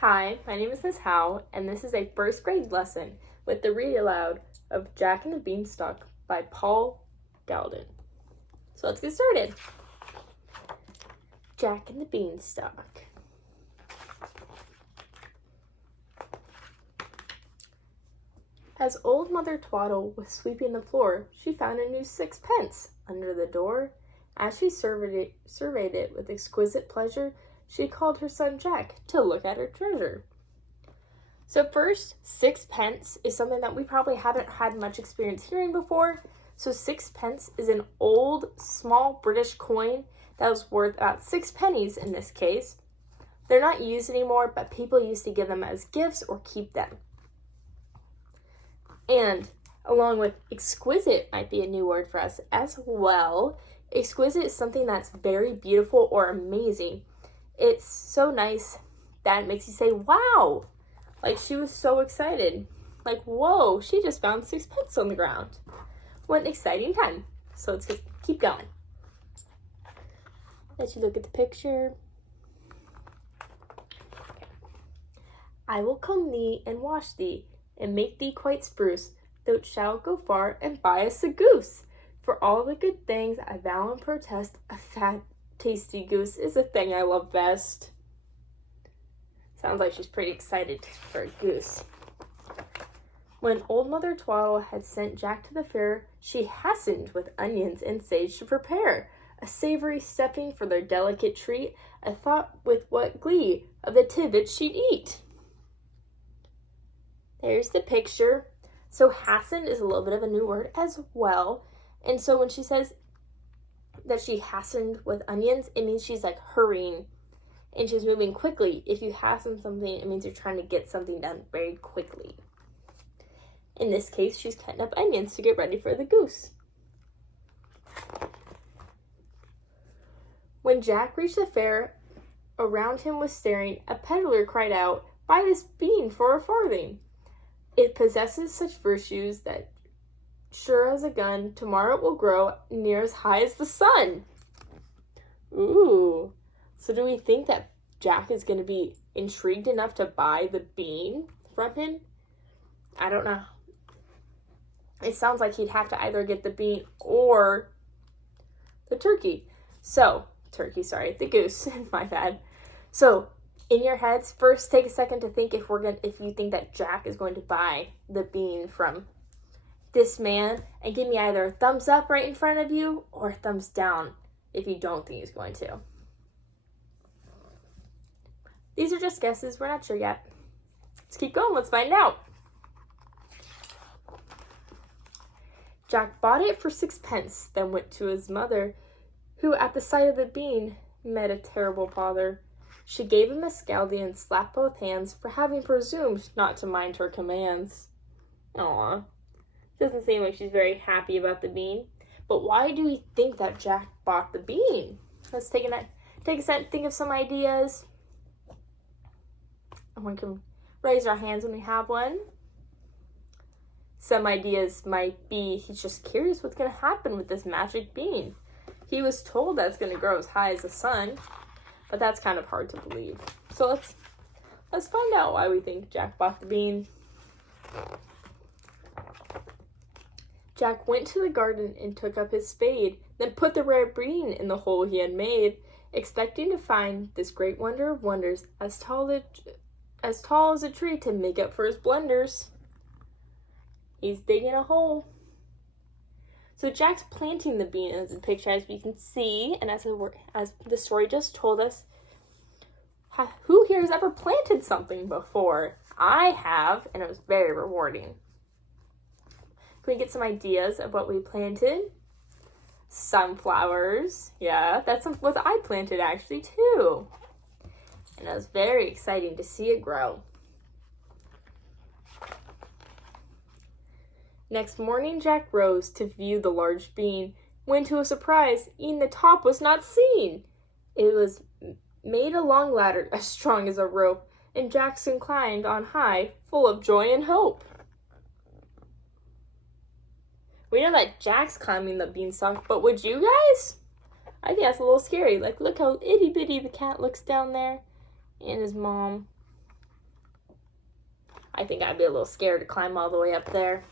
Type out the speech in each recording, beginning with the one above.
Hi, my name is Miss Howe, and this is a first grade lesson with the read aloud of Jack and the Beanstalk by Paul Galdone. So let's get started. Jack and the Beanstalk. As old Mother Twaddle was sweeping the floor, she found a new sixpence under the door. As she surveyed it with exquisite pleasure, she called her son Jack to look at her treasure. So first, sixpence is something that we probably haven't had much experience hearing before. So sixpence is an old, small British coin that was worth about 6 pennies in this case. They're not used anymore, but people used to give them as gifts or keep them. And along with exquisite might be a new word for us as well. Exquisite is something that's very beautiful or amazing. It's so nice that it makes you say, wow! Like she was so excited. Like, whoa, she just found sixpence on the ground. What an exciting time. So let's keep going. Let you look at the picture. I will comb thee and wash thee and make thee quite spruce. Thou shalt go far and buy us a goose. For all the good things I vow and protest, a fat, tasty goose is the thing I love best. Sounds like she's pretty excited for a goose. When old Mother Twaddle had sent Jack to the fair, she hastened with onions and sage to prepare a savory stuffing for their delicate treat. I thought with what glee of the tidbits she'd eat. There's the picture. So hastened is a little bit of a new word as well. And so when she says that she hastened with onions, it means she's like hurrying and she's moving quickly. If you hasten something, it means you're trying to get something done very quickly. In this case, she's cutting up onions to get ready for the goose. When Jack reached the fair, around him was staring, a peddler cried out, "Buy this bean for a farthing. It possesses such virtues that, sure as a gun, tomorrow it will grow near as high as the sun." Ooh. So do we think that Jack is going to be intrigued enough to buy the bean from him? I don't know. It sounds like he'd have to either get the bean or the turkey. The goose, my bad. So in your heads, first take a second to think if you think that Jack is going to buy the bean from this man, and give me either a thumbs up right in front of you or a thumbs down if you don't think he's going to. These are just guesses. We're not sure yet. Let's keep going. Let's find out. Jack bought it for sixpence, then went to his mother, who at the sight of the bean met a terrible bother. She gave him a scalding and slapped both hands for having presumed not to mind her commands. Aw. Doesn't seem like she's very happy about the bean. But why do we think that Jack bought the bean? Let's take a second, think of some ideas. Everyone can raise our hands when we have one. Some ideas might be he's just curious what's going to happen with this magic bean. He was told that it's going to grow as high as the sun, but that's kind of hard to believe. So let's find out why we think Jack bought the bean. Jack went to the garden and took up his spade, then put the rare bean in the hole he had made, expecting to find this great wonder of wonders as tall as a tree to make up for his blunders. He's digging a hole. So Jack's planting the bean in the picture, as we can see, and as the story just told us. Who here has ever planted something before? I have, and it was very rewarding. Can we get some ideas of what we planted? Sunflowers. Yeah, that's what I planted actually too. And it was very exciting to see it grow. Next morning, Jack rose to view the large bean, when to his surprise, e'en the top was not seen. It was made a long ladder, as strong as a rope, and Jack soon climbed on high, full of joy and hope. We know that Jack's climbing the beanstalk, but would you guys? I think that's a little scary. Like, look how itty bitty the cat looks down there. And his mom. I think I'd be a little scared to climb all the way up there.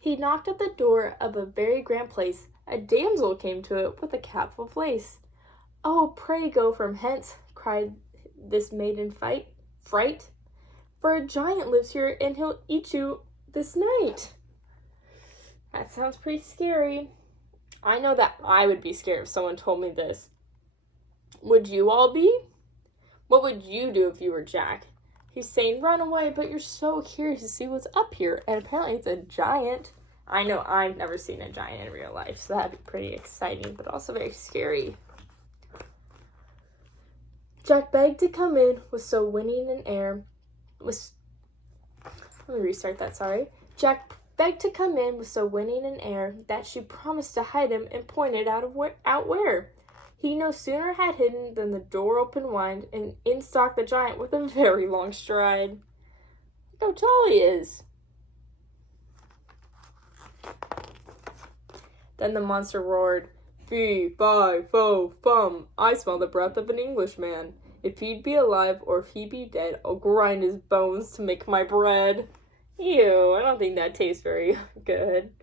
He knocked at the door of a very grand place. A damsel came to it with a cap of lace. "Oh, pray go from hence," cried this maiden fright, "for a giant lives here, and he'll eat you this night." That sounds pretty scary. I know that I would be scared if someone told me this. Would you all be? What would you do if you were Jack? He's saying, "Run away, but you're so curious to see what's up here." And apparently it's a giant. I know I've never seen a giant in real life, so that'd be pretty exciting, but also very scary. Jack begged to come in with so winning an air. Let me restart that, sorry. Jack begged to come in with so winning an air that she promised to hide him and pointed out where. He no sooner had hidden than the door opened wide, and in stalked the giant with a very long stride. Look how tall he is. Then the monster roared, "Fee, fi, fo, fum, I smell the breath of an Englishman. If he'd be alive or if he be dead, I'll grind his bones to make my bread." Ew, I don't think that tastes very good.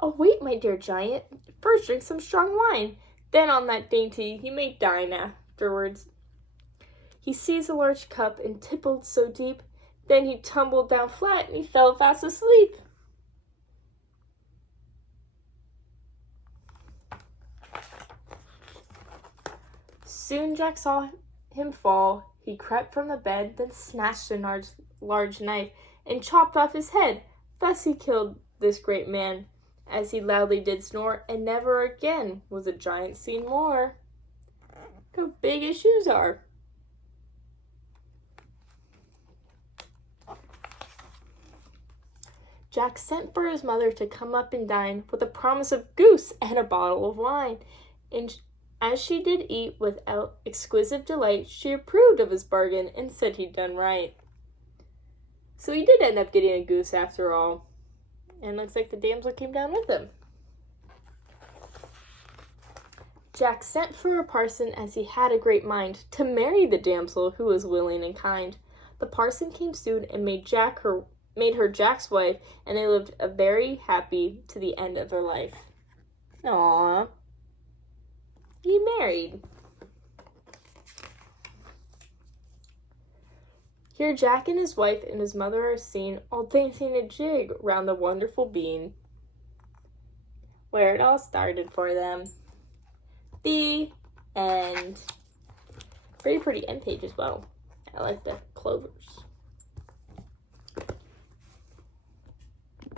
"Oh, wait, my dear giant. First drink some strong wine. Then on that dainty he may dine afterwards." He seized a large cup and tippled so deep, then he tumbled down flat and he fell fast asleep. Soon Jack saw him fall. He crept from the bed, then snatched a large knife and chopped off his head. Thus he killed this great man, as he loudly did snore, and never again was a giant seen more. Look how big his shoes are. Jack sent for his mother to come up and dine, with a promise of goose and a bottle of wine. And as she did eat with exquisite delight, she approved of his bargain and said he'd done right. So he did end up getting a goose after all. And looks like the damsel came down with him. Jack sent for a parson, as he had a great mind to marry the damsel, who was willing and kind. The parson came soon and made her Jack's wife, and they lived a very happy to the end of their life. Aww. He married. Here Jack and his wife and his mother are seen, all dancing a jig round the wonderful bean, where it all started for them. The end. Very pretty end page as well. I like the clovers.